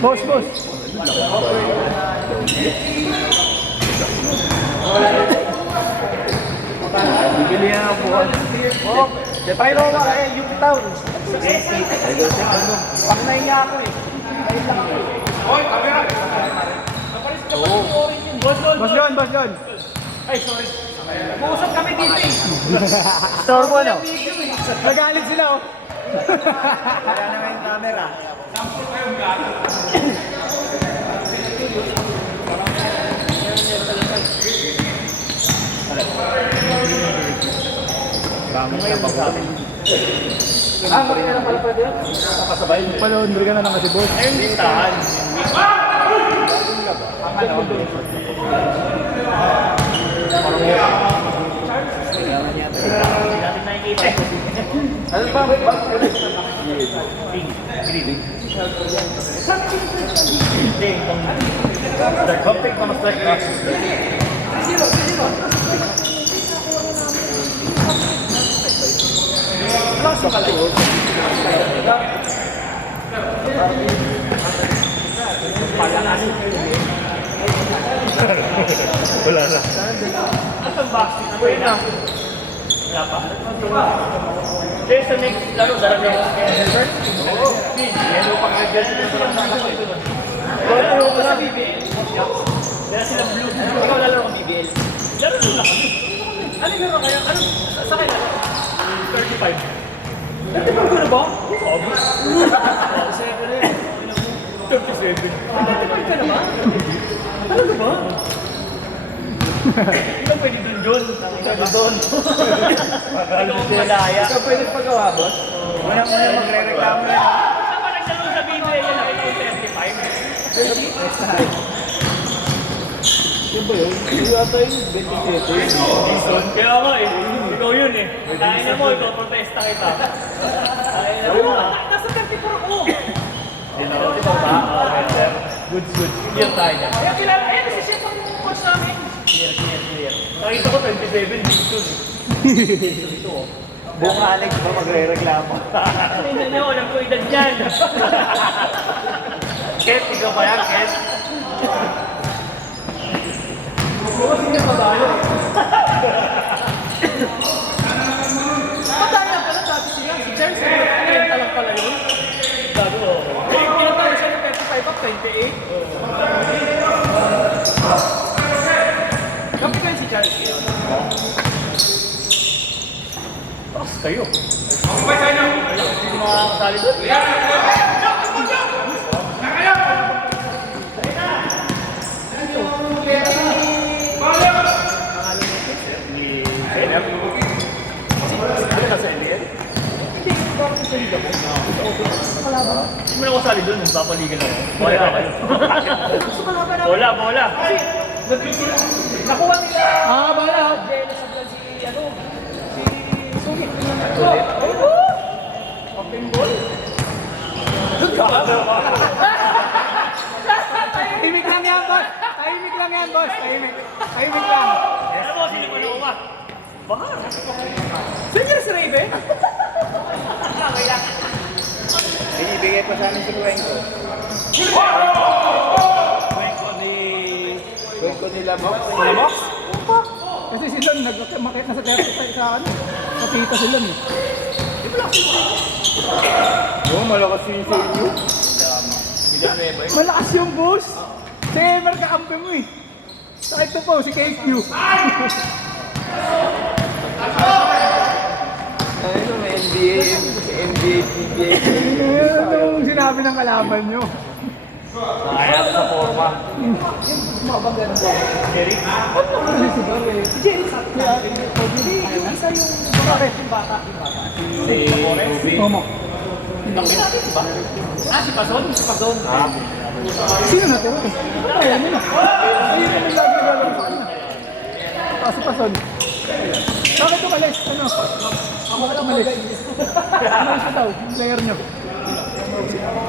Boss, boss. Bibili yan ang buwan. Oh, Pyro ka eh, UP Town. Paknay niya ako eh. Hoy, kamera! Boss John, boss John. Ay, sorry. Mag-uusap kami dito eh. Store mo ano? Nagalit sila oh. Kaya naman yung camera. Kami ngayon sa amin. Kaya na pala pwede yun. Nakasabay. Palaundry ka na lang kasi boss. Ayun, listahan. Ang ano? Hindi natin nakikita eh. Ano ba? Green. Hindi, itong strike. Bapik pa strike na. Kaso ka lang. Wala na. Ang boxing ano yun na? Wala pa. Kaya sa next laro, darating. Oo. Yellow pang nag-gas na sila sa ako ito. Laro ko sa BBL. Dala silang blue. Ikaw lalaro ng BBL. Laro nila kami. Ano yung laro kayo? Ano? Sa kayo laro? 35. 35 ko na ba? Oo. 37. 35 ka na ba? Talaga ba? Ikaw pwede doon. Ikaw doon. Ikaw malaya. Ikaw pwede pagawa boss? Muna magre-reklamo na. Saan pa nagsalo sa BBA yan na ito 35? Yung ba yun? Yung ata yung 27. Dison? Kaya nga eh. Ikaw yun eh. Kain na mo, ikaw protesta kita. Kain na mo. Nasa 34 ako. Di ba? Okay, good. Clear tayo dyan. Kaya kilala, ayan, si Chef ang coach namin. Clear. Nakita ko 27 Dison eh. Dito oh. Buong Alex ba magre-reklamo? Tingnan niyo, alam ko edad niyan. Ket, ikaw ba yan, Ket? Patay na pala dati siya. Si Charles, nagkakenta lang pala yun. Gago. Kinatawag siya ng 35 up, 28. Kapitan si Charles yun. Taas kayo. Hindi makakasali doon. Ano nasa NBA? Hindi mo na kasali doon, nagpapaligan ako. Wala kayo. Bola. Nakuha nila. Bala. Jealous sa plan si, si Sugit. Open ball. Tahimik lang yan boss. Tahimik lang yan boss. Tahimik lang. Alam mo, sino ko nakuha? Baka. Saan si Raven? Binibigay pa sa amin si Cuenco. Cuenco nila box. Box? Kasi sila nagmakit na sa 30 sa ano. Kapita sila eh. Oo, malakas yung sa inyo. Malakas yung boss. Si Emer kakampi mo eh. Saka ito po, si KQ. Ano, may NBA, PBA. Ano yung sinabi ng kalaban nyo? Kaya sa forma. Eric? Ano si Barre? Si Jerry sa yung isa yung bakit yung bata. Si Ruby. Momo. Bakit natin ba? Si Pazon? Si Pazon. Sino na to? Ano kaya nila? Ayun na yung lagi naglalaro sa kanya. Paso-pason. Bakit umalis? Ano? Bakit umalis? Umalis ka daw, yung player nyo.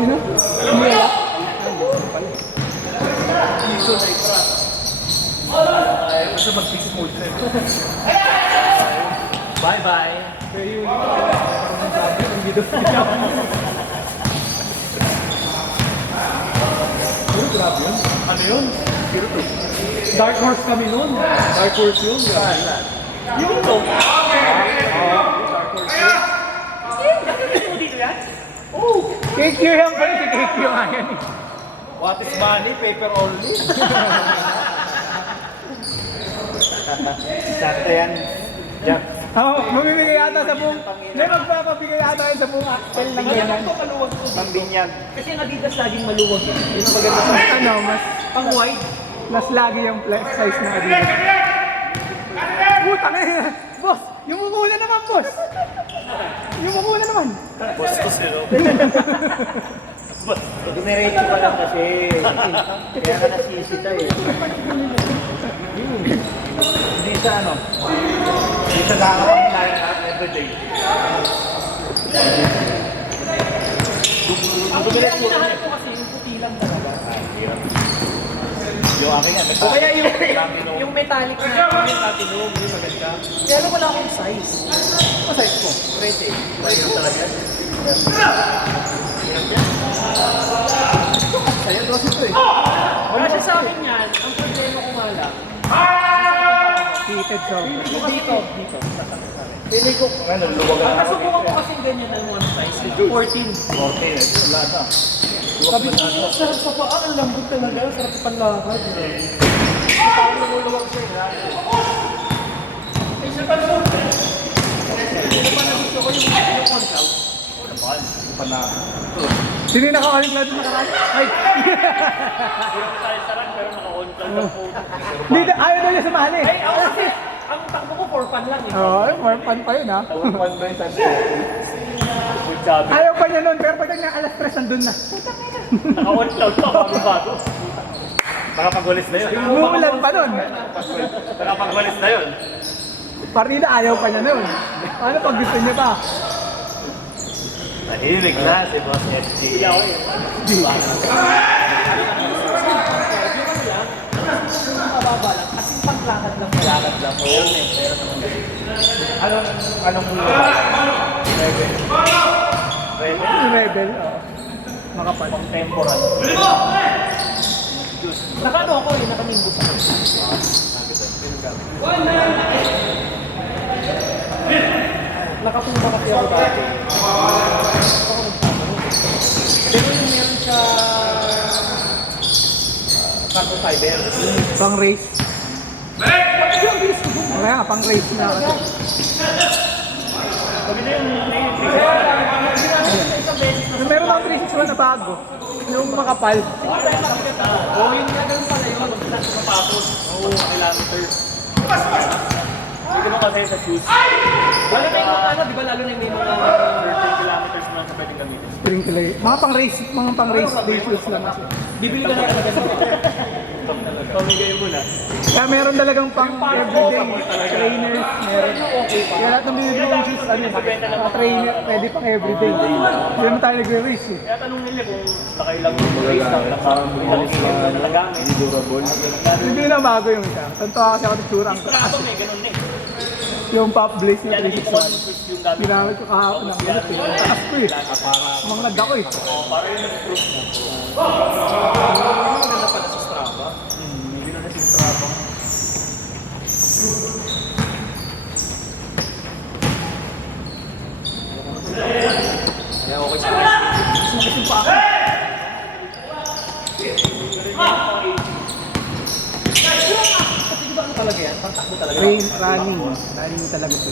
Sino? Hindi wala? Gusto mag-fix mo. Bye-bye. Kaya yun. Ang sabi, ang gido. Ano yun? Dark horse kami noon. Dark horse yun. Yung to. KQ yan pala si KQ nga yan eh. What is money? Paper only. Sakto yan. Jack. Mamimigay yata sa buong... May magpapabigay yata yun sa buong axel ng ganyan. Maluwag ko dito. Pambinyag. Kasi ang Adidas laging maluwag. Yung maganda sa Ano, pang wide. mas lagi yung size ng Adidas. Putang eh! Boss! Yung mukula naman, boss! Yung mukula naman! Boss ko zero. Dumiretso ka lang kasi. Kaya ka nasisita eh. Hindi sa ano. Hindi sa nakakapanglayan at everyday. Ang hinahanap ko kasi yung puti lang talaga. Yung akin yan. O kaya yung metallic na yung platinum, yung maganda. Kaya alam wala akong size. Ano size mo? 20. Ayun talaga. Sa'yo, 12 ito eh. Kasi sa akin yan, ang problema ko nga lang, Fitted so. dito. Pili ko. Ano, luwagan Ang ako. nasubukan ko kasi ganyan ng one size, 14. 14. Wala na. Sabi ko, sarap sa paa, ang lambot talaga, sarap sa panlakad. Parang namulawag siya. Eh, sa panlakad. Hindi pa nabito ko yung contact. Naman. Panalo. Sino yung naka-all-in na nakaraan? Ay! Sarap pero naka-on ka ng phone. Hindi, ayaw na niya sumali. Ay, ako kasi, ang takbo ko for fun lang eh. Oo, more fun pa yun ha. Tawag ba yung sabi? Good job. Ayaw pa niya nun, pero pag niya alas 3 nandun na. Naka-on cloud pa, bago-bago. Nakapagwalis na yun. Umuulan pa nun. Nakapagwalis na yun. Partida ayaw pa niya nun. Ano pag gusto niya pa? Nahilig na si Boss SG. Mababa lang, kasing panglakad lang. Lakad lang po. Anong Rebel. Yung rebel, oo. Makapal. Contemporary. Naka-ano ako eh, naka-nimbus ako. Nakatumba kasi ako dati. Pero yung meron siya carbon fiber. Pang race. Kaya nga, pang race na kasi. Sabi na yung Meron akong 361 na bago. Yung makapal. Oh, yun nga ganun pala yun. Tapos, kilometers. Hindi mo kasi sa shoes. Wala na yung ano, di ba lalo na yung may mga 30 kilometers naman sa pwedeng gamitin. Sprinkler. Mga pang race day shoes lang kasi. bibili ka na talaga sa Pamigay mo na. Kaya meron talagang pang everyday trainers, meron. Kaya lahat ng bibili ng shoes, ano, mga trainer, pwede pang everyday. Hindi naman tayo nagre-race eh. Kaya tanong nila kung nakailang race na ilang ilang na nalagamit. Durable. Bibili na bago yung isa. Tantawa kasi ako ng tsura. Ang taas. Ito may ganun eh. Yung pop blaze na Kaya naging 361. conscious yung gamit. Ginamit ko kahapon ng minute eh. Ang taas ko eh. Mga nagda ko eh. Para yung nag-proof mo. Maganda pala sa Strava. Hindi na natin Strava. Kaya okay sa akin. Sumakit yung paa. Kasi di ba ano talaga yan? Pangtakbo talaga. Running. Running talaga ito.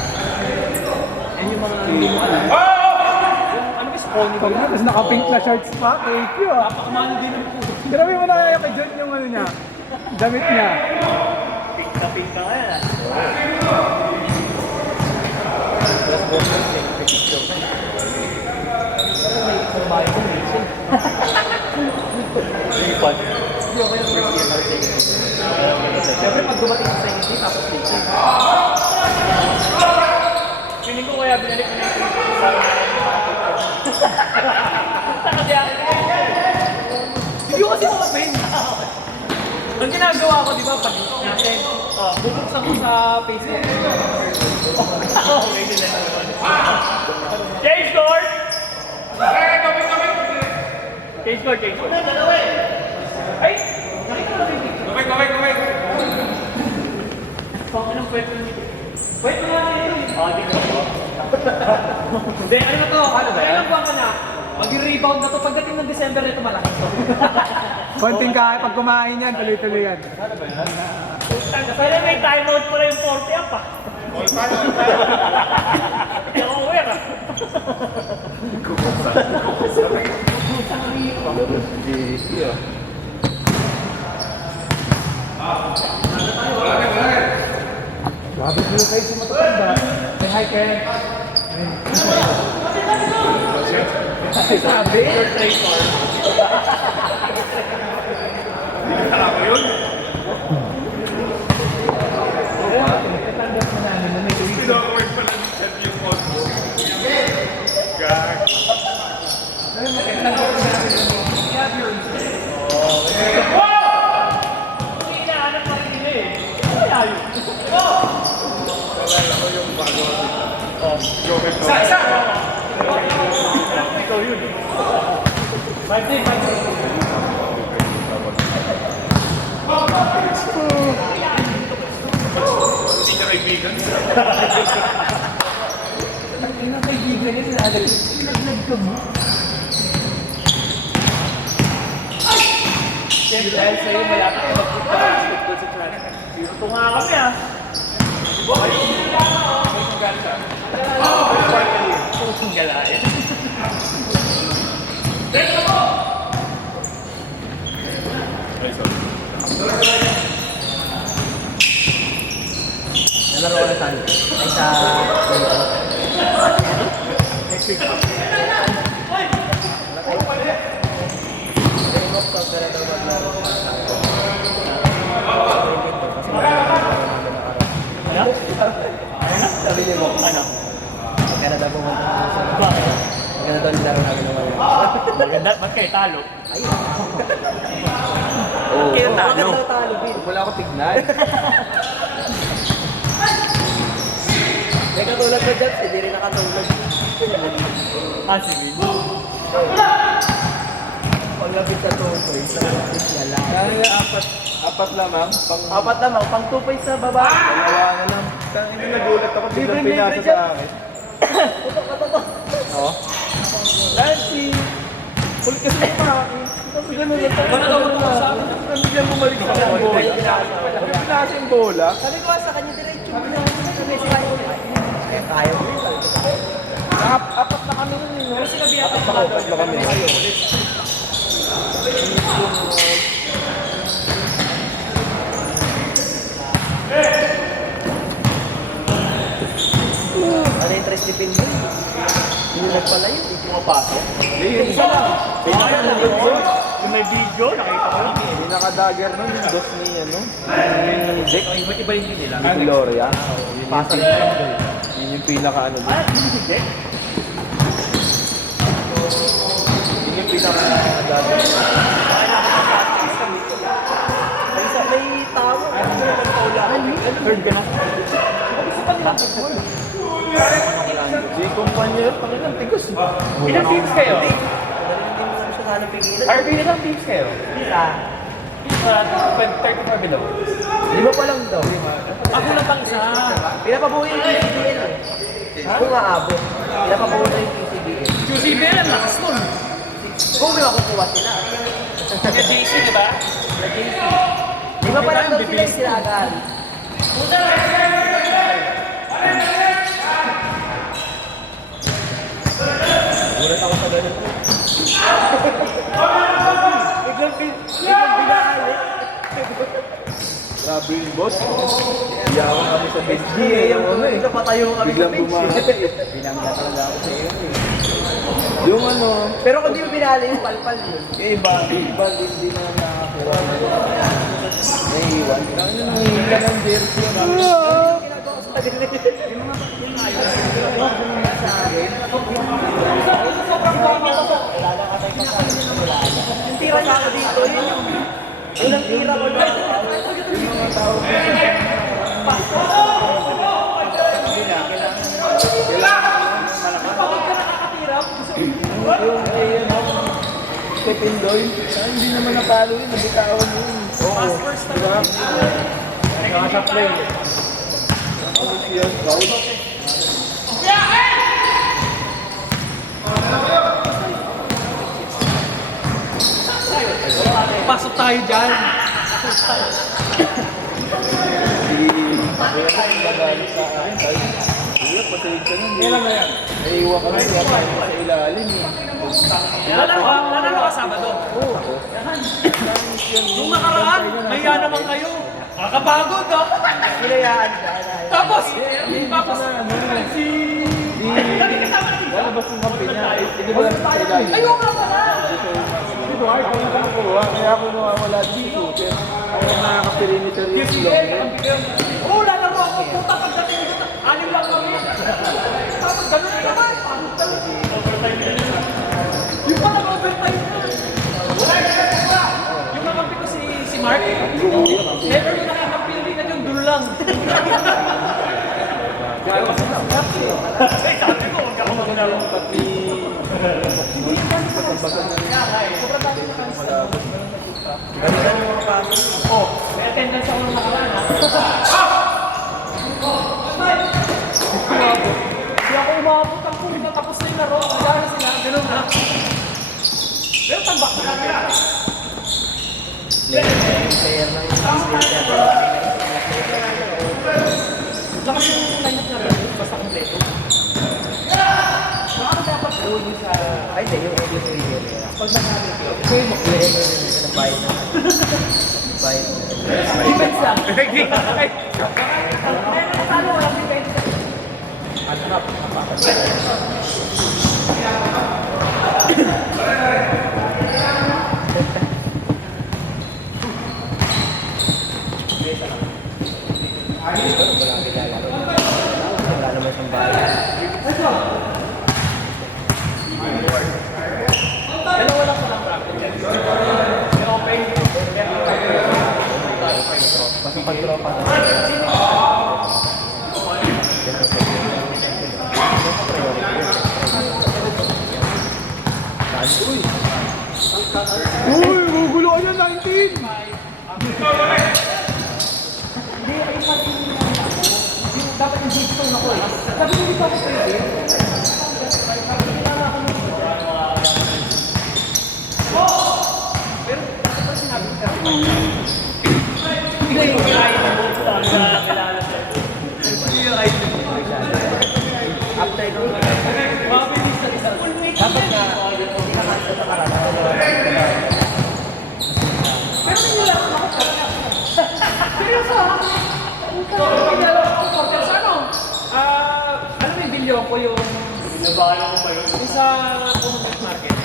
Yan yung mga hindi mo alam. Yung ano ba, scrawny ba Pag yan? tapos naka-pink na shorts pa, thank you ah. Napakamano din ang puso. Grabe mo na kaya kay John yung ano niya. Damit niya. Pink ka nga yan ah. Kumain ko minsan. Lipat. Hindi ako yung first year na rin. Siyempre pag dumating sa second year, tapos teacher. Feeling ko kaya binalik mo na yung sa Hindi ko kasi mga pen. Ang ginagawa ko, di ba, pag natin, bubuksan ko sa Facebook. Change score! Change score, change score. Ay! Anong pwede nito? Pwede nga nito. Dito po. Hindi, ano na to? Ano ba yan? Ilang buwan ka na? Mag-rebound na to. Pagdating ng December nito, malaki to. Konting kaya pag kumain yan, tuloy-tuloy yan. Sana may timeout pala yung 40 up ah. Hindi ako aware ah. Grabe ko kayo sa matatanda. May hi, Ken. Sabi? Hindi inaanap pa rin nila eh. Kaya yun. Isa! Ikaw yun. 5-3. Hindi niya kaibigan. Ang kaibigan niya, sinaglag ka mo. Siyempre, dahil sa'yo, malapit ka mag-football sa track. Ito nga kami ah. Pusong galayan. Nalaro ko na saan? Ay sa... Sabi niyo mo, ano? Maganda daw pumunta sa maganda daw yung laro namin ng mga Maganda, ba't kayo talo? Kaya talo. Wala ako tignan. May katulad ko dyan, hindi rin nakatulad. Si Will. Paglapit ka 2 points, nakatulad na lang. Kaya apat lamang. Apat naman, pang 2 points sa baba. Dalawa na lang. Kaya nagulat ako. Biglang Libre-libre pinasa dyan. sa akin. Tutok ka tutok. Oo. Dahil si... Full kasi pa. Bigyan mo yung Biglang bumalik sa akin. Pinasa yung bola. Sabi ko sa kanya diretso. Sabi si Kaya. Eh, kaya mo rin. Apat na kami nun. Pero sinabi ako. Apat na kami. Ano yung tres tipin mo? Hindi nagpalayo. Hindi pumapasok. Isa lang. Yung may video, nakita ko lang. Pinaka-dagger nun, yung boss ni, ano, yung Dick. Iba't iba yung nila. Ni Gloria. Pasok. Yun yung pinaka-ano din. Hindi si Jack. Yun yung pinaka-dagger. May isa, may tao. Third ka na. Di kumpanya yun, pangilang tigas. Ilang teams kayo? Hindi mo siya sana pigilan. RB, ilang teams kayo? Isa. 34 below. 5 pa lang daw. Ako lang pang isa. Pinapabuhay yung PCBL eh. Kung aabot. Pinapabuhay yung PCBL. QCBL, ang lakas nun. Kung may makukuha sila. Yung JC, di ba? 5 pa lang daw sila yung sila agad. Gulat ako sa ganun. Biglang binali. Grabe yung boss. Iyawan kami sa bench. Biglang patayo kami sa Biglang bench. bumati. Binangga talaga ako sa iyo. Yung ano, Pero kung di mo binali yung palpal yun. yung iba hindi na nakakuha. Naiiwan. Ano nang hihila ng jersey? Yung tira niya ako dito, yun yung Unang tira ko na. Yung mga tao ko Kapag ka nakakatira, yung Step in Doy, hindi naman natalo yun, nabitawan mo yun. pass first na. Nasa play. Yun, foul. Pasok tayo dyan. Magalit sa akin, tayo. Iya, pasahig ka nun. Kailan na yan? Naiiwa ka na siya tayo sa ilalim eh. Nanalo ka Sabado. Oo. Nung nakaraan, maya naman kayo. Kakapagod ah. Hinayaan siya. Tapos, Si... Lalabas yung kampi niya. Hindi ba lang sa ilalim? ayaw nga pala. Hindi ko ay kung ano ko. Kaya ako nawawala dito. Kaya ako nakaka-perimeter yung long. Oo, lalaro ako. Puta pagdating dito. Anim lang kami. Tapos ganun naman. Yung pala overtime na. Yung kakampi ko si Mark. Never yung nakakampi rin na yung dulo lang. Ako magunalong pati... Pagbasan na rin. Oh, may attendance ako nung nakaraan ha. Hindi ako umabot ang pumunta tapos na yung laro. Nagana sila, ganun na. Pero tambak na kami. Lakas yung lineup na rin, basta kompleto. Baka dapat uwi sa... Ay, hindi. Yung English video. Pag nasabi ko, Okay, mag-play mo yun. Nabayad na. Nabayad na. defense lang. Talo, walang defense. Wala naman sa bayan. Dalawa lang palang practice. Pero open. Mas ang pag-tropa na. Uy, guguluan yan 19! Dapat yung dito na ko. Sabi ko dito ako pwede. Pero dapat pa sinabi ko. Hindi yung item mo. Hindi yung item mo. After ko, Mabilis na isa. dapat na hindi ka kanto sa karana. Pero hindi lang ako. Seryoso ha? Hindi lang ako. Porter sa ano? Ano yung bilyo ko yung... Nabahala ko pa yun. Yung sa Common Market.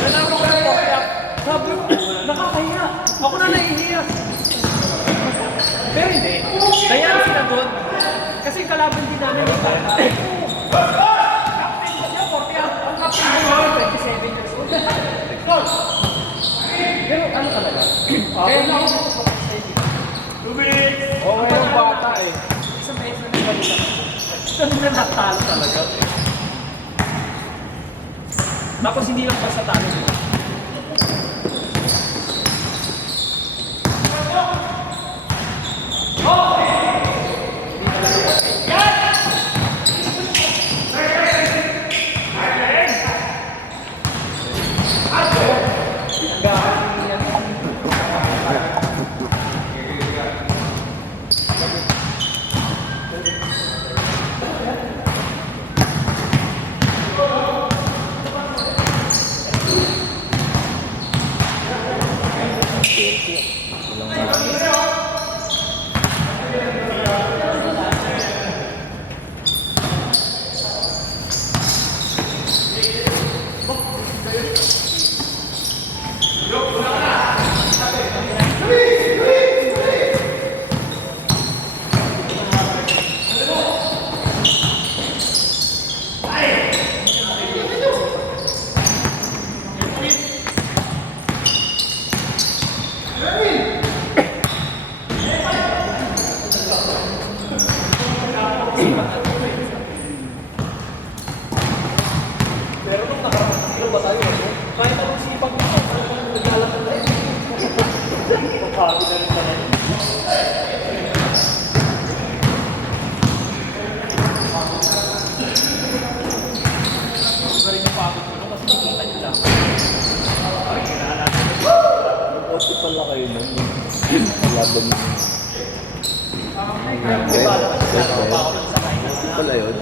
Nalaro ko na porter. Sabi ko, nakakahiya. Ako na nahihiya. Pero hindi. Kaya sila doon. Kasi kalaban din namin yung captain ko niya, 40. Ang captain ko niya, 27 years old. Pero ano talaga? Kaya na ako sa Oo, yung bata eh. isang beses na nagbalita. Saan na natalo talaga? Tapos hindi lang basta talo nila. album ng Red. Pala yun.